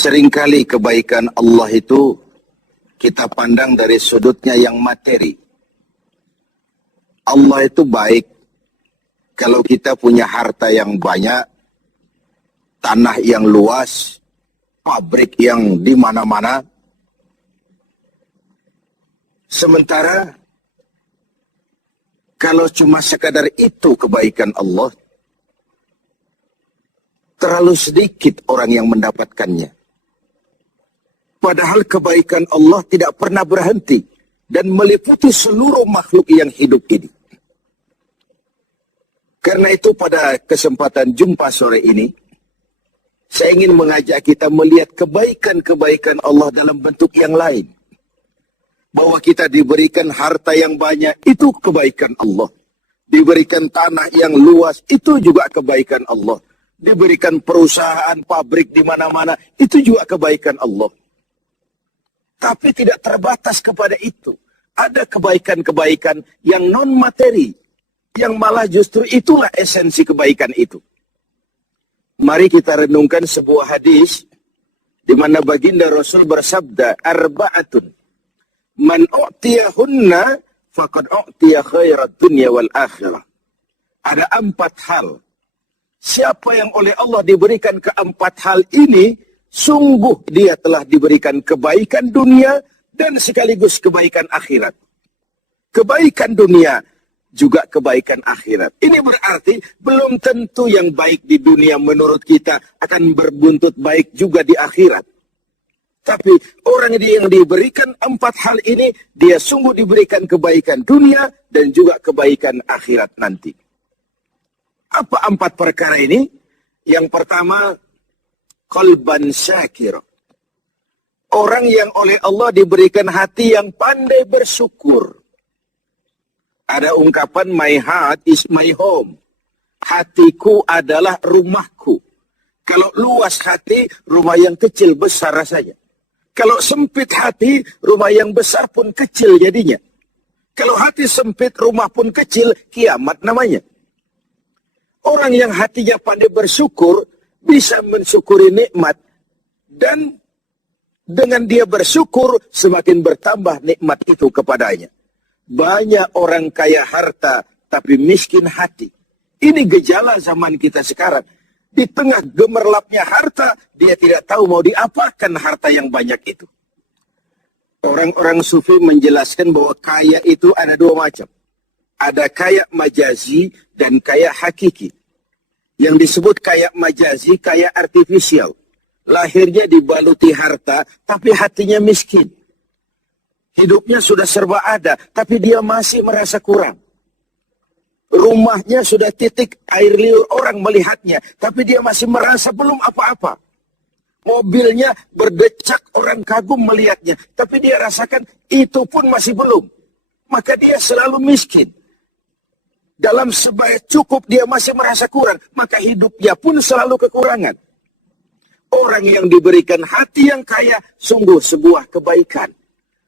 Seringkali kebaikan Allah itu kita pandang dari sudutnya yang materi. Allah itu baik kalau kita punya harta yang banyak, tanah yang luas, pabrik yang di mana-mana. Sementara kalau cuma sekadar itu kebaikan Allah, terlalu sedikit orang yang mendapatkannya. Padahal kebaikan Allah tidak pernah berhenti dan meliputi seluruh makhluk yang hidup ini. Karena itu pada kesempatan jumpa sore ini, saya ingin mengajak kita melihat kebaikan-kebaikan Allah dalam bentuk yang lain. Bahwa kita diberikan harta yang banyak, itu kebaikan Allah. Diberikan tanah yang luas, itu juga kebaikan Allah. Diberikan perusahaan, pabrik di mana-mana, itu juga kebaikan Allah. Tapi tidak terbatas kepada itu. Ada kebaikan-kebaikan yang non-materi, yang malah justru itulah esensi kebaikan itu. Mari kita renungkan sebuah hadis, di mana baginda Rasul bersabda, arba'atun, man u'tiyahunna, faqad u'tiya khairat dunya wal akhirah. Ada 4 hal. Siapa yang oleh Allah diberikan keempat hal ini, sungguh dia telah diberikan kebaikan dunia dan sekaligus kebaikan akhirat. Kebaikan dunia juga kebaikan akhirat. Ini berarti belum tentu yang baik di dunia menurut kita akan berbuntut baik juga di akhirat. Tapi orang yang diberikan 4 hal ini, dia sungguh diberikan kebaikan dunia dan juga kebaikan akhirat nanti. Apa 4 perkara ini? Yang pertama, qalban syakir. Orang yang oleh Allah diberikan hati yang pandai bersyukur. Ada ungkapan, my heart is my home. Hatiku adalah rumahku. Kalau luas hati, rumah yang kecil besar rasanya. Kalau sempit hati, rumah yang besar pun kecil jadinya. Kalau hati sempit, rumah pun kecil, kiamat namanya. Orang yang hatinya pandai bersyukur, bisa mensyukuri nikmat, dan dengan dia bersyukur semakin bertambah nikmat itu kepadanya. Banyak orang kaya harta tapi miskin hati. Ini gejala zaman kita sekarang. Di tengah gemerlapnya harta, dia tidak tahu mau diapakan harta yang banyak itu. Orang-orang sufi menjelaskan bahwa kaya itu ada 2 macam. Ada kaya majazi dan kaya hakiki. Yang disebut kaya majazi, kaya artifisial. Lahirnya dibaluti harta, tapi hatinya miskin. Hidupnya sudah serba ada, tapi dia masih merasa kurang. Rumahnya sudah titik air liur orang melihatnya, tapi dia masih merasa belum apa-apa. Mobilnya berdecak orang kagum melihatnya, tapi dia rasakan itu pun masih belum. Maka dia selalu miskin. Dalam sebaya cukup dia masih merasa kurang, maka hidupnya pun selalu kekurangan. Orang yang diberikan hati yang kaya, sungguh sebuah kebaikan.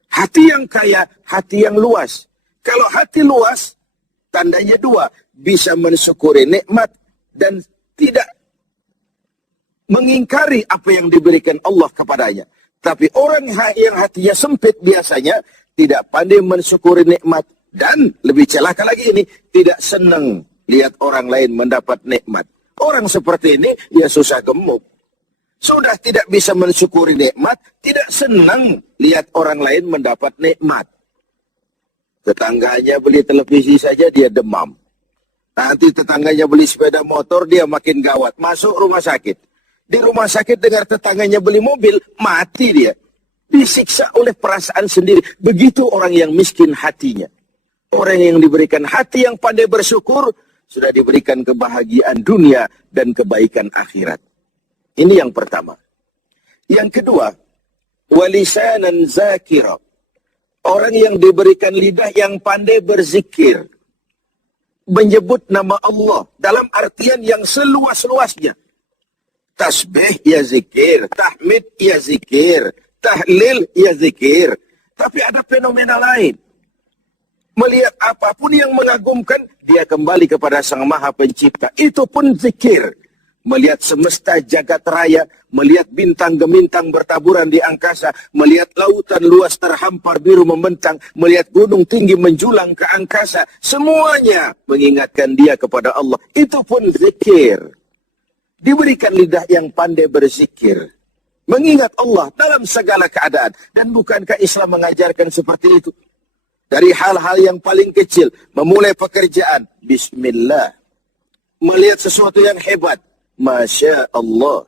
Hati yang kaya, hati yang luas. Kalau hati luas, tandanya 2, bisa mensyukuri nikmat dan tidak mengingkari apa yang diberikan Allah kepadanya. Tapi orang yang hatinya sempit biasanya tidak pandai mensyukuri nikmat. Dan lebih celaka lagi ini, tidak senang lihat orang lain mendapat nikmat. Orang seperti ini, ya susah gemuk. Sudah tidak bisa mensyukuri nikmat, tidak senang lihat orang lain mendapat nikmat. Tetangganya beli televisi saja, dia demam. Nanti tetangganya beli sepeda motor, dia makin gawat. Masuk rumah sakit. Di rumah sakit dengar tetangganya beli mobil, mati dia. Disiksa oleh perasaan sendiri. Begitu orang yang miskin hatinya. Orang yang diberikan hati yang pandai bersyukur, sudah diberikan kebahagiaan dunia dan kebaikan akhirat. Ini yang pertama. Yang kedua, walisanan zakira. Orang yang diberikan lidah yang pandai berzikir. Menyebut nama Allah dalam artian yang seluas-luasnya. Tasbih ya zikir, tahmid ya zikir, tahlil ya zikir. Tapi ada fenomena lain. Melihat apapun yang mengagumkan, dia kembali kepada Sang Maha Pencipta. Itu pun zikir. melihat semesta jagat raya, melihat bintang gemintang bertaburan di angkasa, melihat lautan luas terhampar biru membentang, melihat gunung tinggi menjulang ke angkasa, semuanya mengingatkan dia kepada Allah. Itu pun zikir. Diberikan lidah yang pandai berzikir, mengingat Allah dalam segala keadaan. Dan bukankah Islam mengajarkan seperti itu? Dari hal-hal yang paling kecil, memulai pekerjaan, bismillah. Melihat sesuatu yang hebat, Masya Allah.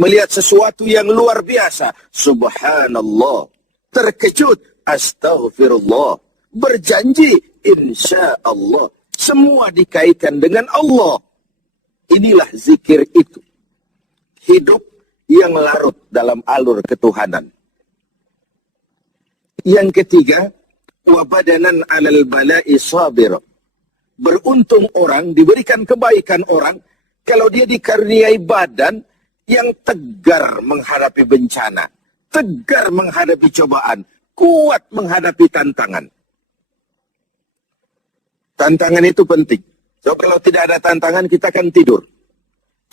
Melihat sesuatu yang luar biasa, Subhanallah. Terkejut, Astaghfirullah. Berjanji, Insya Allah. Semua dikaitkan dengan Allah. Inilah zikir itu. Hidup yang larut dalam alur ketuhanan. Yang ketiga, wabadanan alal bala'i sabir. Beruntung orang, diberikan kebaikan orang, kalau dia dikaruniai badan yang tegar menghadapi bencana, tegar menghadapi cobaan, kuat menghadapi tantangan. Tantangan itu penting. So, kalau tidak ada tantangan, kita akan tidur.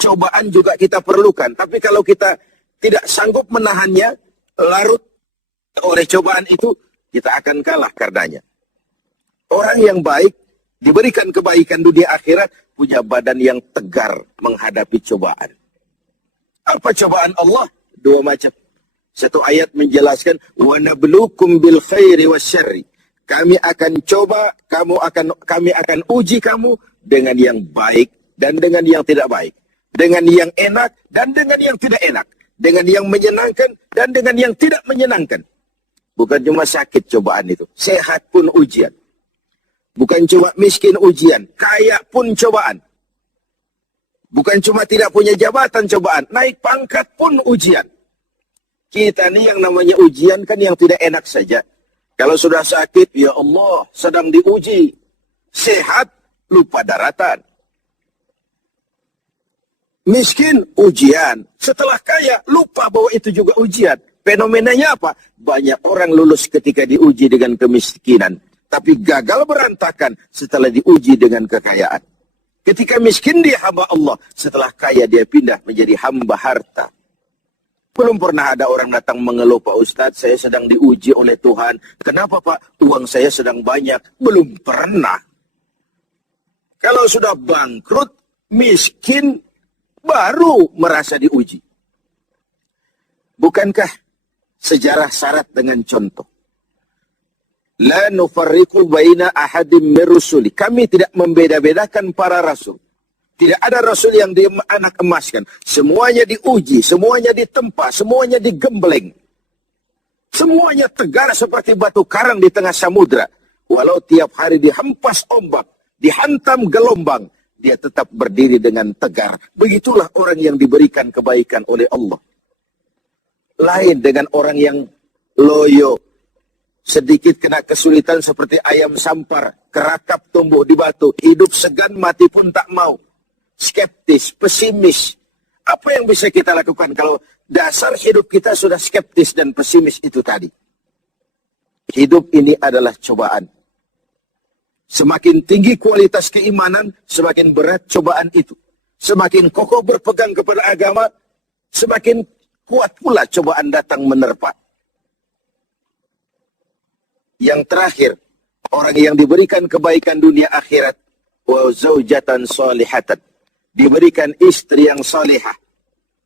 Cobaan juga kita perlukan. Tapi kalau kita tidak sanggup menahannya, larut oleh cobaan itu, kita akan kalah karenanya. Orang yang baik, diberikan kebaikan dunia akhirat, punya badan yang tegar menghadapi cobaan. Apa cobaan Allah? Dua macam. Satu ayat menjelaskan, وَنَبْلُوكُمْ بِالْخَيْرِ وَالشَّرِّ. Kami akan coba, kami akan uji kamu dengan yang baik dan dengan yang tidak baik. Dengan yang enak dan dengan yang tidak enak. Dengan yang menyenangkan dan dengan yang tidak menyenangkan. Bukan cuma sakit cobaan itu. Sehat pun ujian. Bukan cuma miskin ujian. Kaya pun cobaan. Bukan cuma tidak punya jabatan cobaan. Naik pangkat pun ujian. Kita ni yang namanya ujian kan yang tidak enak saja. Kalau sudah sakit, ya Allah, sedang diuji. Sehat, lupa daratan. Miskin, ujian. Setelah kaya, lupa bahwa itu juga ujian. Fenomenanya apa? Banyak orang lulus ketika diuji dengan kemiskinan. Tapi gagal berantakan setelah diuji dengan kekayaan. Ketika miskin dia hamba Allah. Setelah kaya dia pindah menjadi hamba harta. Belum pernah ada orang datang mengeluh, Pak Ustadz, saya sedang diuji oleh Tuhan. Kenapa Pak? Uang saya sedang banyak. Belum pernah. Kalau sudah bangkrut, miskin, baru merasa diuji. Bukankah sejarah syarat dengan contoh? La nufarriqu baina ahadim min rusuli. Kami tidak membeda-bedakan para rasul. Tidak ada rasul yang dianak emaskan. Semuanya diuji, semuanya ditempa, semuanya digembleng. Semuanya tegar seperti batu karang di tengah samudra. Walau tiap hari dihempas ombak, dihantam gelombang, dia tetap berdiri dengan tegar. Begitulah orang yang diberikan kebaikan oleh Allah. Lain dengan orang yang loyo, sedikit kena kesulitan seperti ayam sampar, kerakap tumbuh di batu, hidup segan mati pun tak mau. Skeptis, pesimis. Apa yang bisa kita lakukan kalau dasar hidup kita sudah skeptis dan pesimis itu tadi? Hidup ini adalah cobaan. Semakin tinggi kualitas keimanan, semakin berat cobaan itu. Semakin kokoh berpegang kepada agama, semakin kuat pula cobaan datang menerpa. Yang terakhir, orang yang diberikan kebaikan dunia akhirat, wa zaujatan salihatan, diberikan istri yang salihah,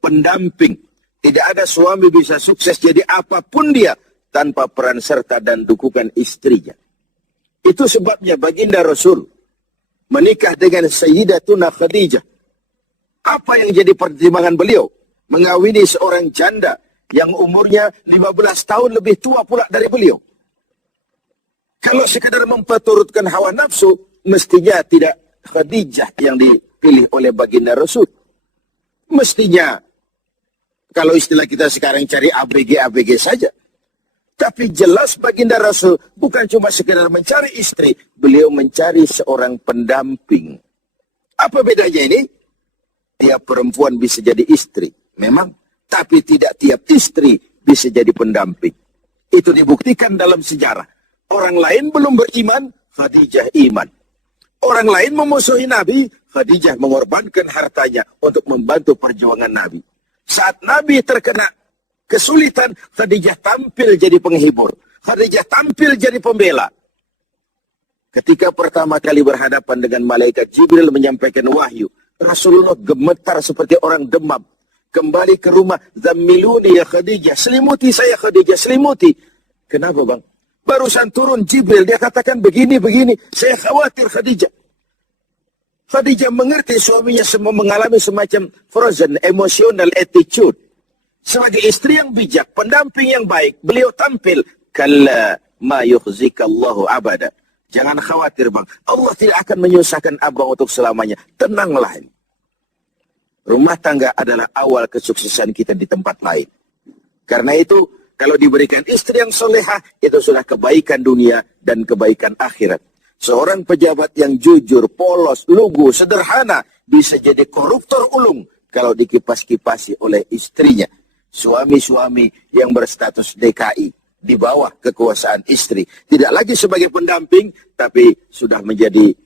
pendamping. Tidak ada suami bisa sukses jadi apapun dia tanpa peran serta dan dukungan istrinya. Itu sebabnya baginda Rasul menikah dengan Sayyidatuna Khadijah. Apa yang jadi pertimbangan beliau? Mengawini seorang janda yang umurnya 15 tahun lebih tua pula dari beliau. Kalau sekadar memperturutkan hawa nafsu, mestinya tidak Khadijah yang dipilih oleh baginda Rasul. Mestinya, kalau istilah kita sekarang cari ABG saja. Tapi jelas baginda Rasul bukan cuma sekadar mencari istri, beliau mencari seorang pendamping. Apa bedanya ini? Tiap perempuan bisa jadi istri, memang. Tapi tidak tiap istri bisa jadi pendamping. Itu dibuktikan dalam sejarah. Orang lain belum beriman, Khadijah iman. Orang lain memusuhi Nabi, Khadijah mengorbankan hartanya untuk membantu perjuangan Nabi. Saat Nabi terkena kesulitan, Khadijah tampil jadi penghibur. Khadijah tampil jadi pembela. Ketika pertama kali berhadapan dengan malaikat Jibril menyampaikan wahyu, Rasulullah gemetar seperti orang demam. Kembali ke rumah, zammiluni ya Khadijah, selimuti saya Khadijah, selimuti. Kenapa bang? Barusan turun Jibril, dia katakan begini, saya khawatir Khadijah. Khadijah mengerti suaminya semua mengalami semacam frozen emotional attitude. Sebagai istri yang bijak, pendamping yang baik, beliau tampil, kalla ma yukhzikallahu abada. Jangan khawatir bang, Allah tidak akan menyusahkan abang untuk selamanya. Tenanglah. Rumah tangga adalah awal kesuksesan kita di tempat lain. Karena itu, kalau diberikan istri yang solehah, itu sudah kebaikan dunia dan kebaikan akhirat. Seorang pejabat yang jujur, polos, lugu, sederhana, bisa jadi koruptor ulung kalau dikipas-kipasi oleh istrinya. Suami-suami yang berstatus DKI, di bawah kekuasaan istri. Tidak lagi sebagai pendamping, tapi sudah menjadi